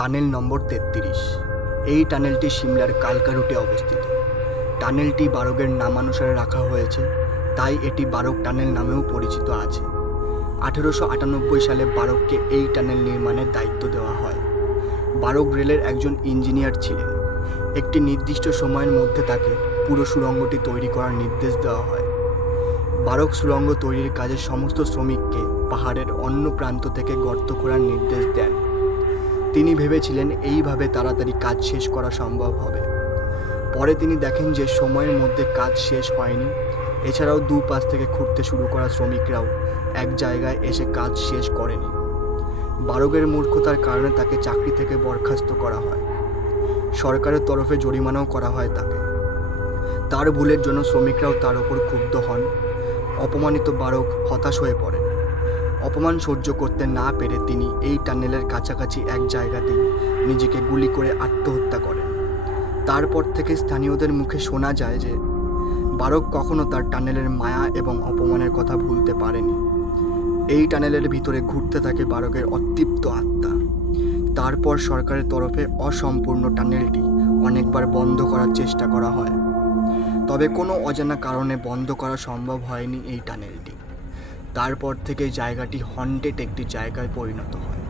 Tunnel নম্বর ৩৩। এই টানেলটি সিমলার কালকা রুটে অবস্থিত। টানেলটি বারগের নামানুসারে রাখা হয়েছে, তাই এটি বারগ টানেল নামেও পরিচিত আছে। 1898 সালে বারগকে এই টানেল নির্মাণের দায়িত্ব দেওয়া হয়। বারগ রেলের একজন ইঞ্জিনিয়ার ছিলেন। একটি নির্দিষ্ট সময়ের মধ্যে তাকে পুরো সুড়ঙ্গটি তৈরি করার নির্দেশ দেওয়া হয়। বারগ সুড়ঙ্গ তৈরির কাজে সমস্ত শ্রমিককে পাহাড়ের অন্য প্রান্ত থেকে গর্ত খোঁড়ার নির্দেশ দেন। তিনি ভেবেছিলেন এইভাবে তাড়াতাড়ি কাজ শেষ করা সম্ভব হবে। পরে তিনি দেখেন যে সময়ের মধ্যে কাজ শেষ হয়নি। এছাড়াও দুপাশ থেকে খুঁড়তে শুরু করা শ্রমিকরাও এক জায়গায় এসে কাজ শেষ করেনি। বারগের মূর্খতার কারণে তাকে চাকরি থেকে বরখাস্ত করা হয়। সরকারের তরফে জরিমানাও করা হয় তাকে। তার ভুলের জন্য শ্রমিকরাও তার ওপর ক্ষুব্ধ হন। অপমানিত বারগ হতাশ হয়ে পড়েন। অপমান সহ্য করতে না পেরে তিনি এই টানেলের কাছাকাছি এক জায়গাতেই নিজেকে গুলি করে আত্মহত্যা করেন। তারপর থেকে স্থানীয়দের মুখে শোনা যায় যে বারগ কখনো তার টানেলের মায়া এবং অপমানের কথা ভুলতে পারেনি। এই টানেলের ভিতরে ঘুরতে থাকে বারগের অতৃপ্ত আত্মা। তারপর সরকারের তরফে অসম্পূর্ণ টানেলটি অনেকবার বন্ধ করার চেষ্টা করা হয়, তবে কোনো অজানা কারণে বন্ধ করা সম্ভব হয়নি এই টানেলটি। তারপর থেকে জায়গাটি হন্টেড একটি জায়গায় পরিণত হয়।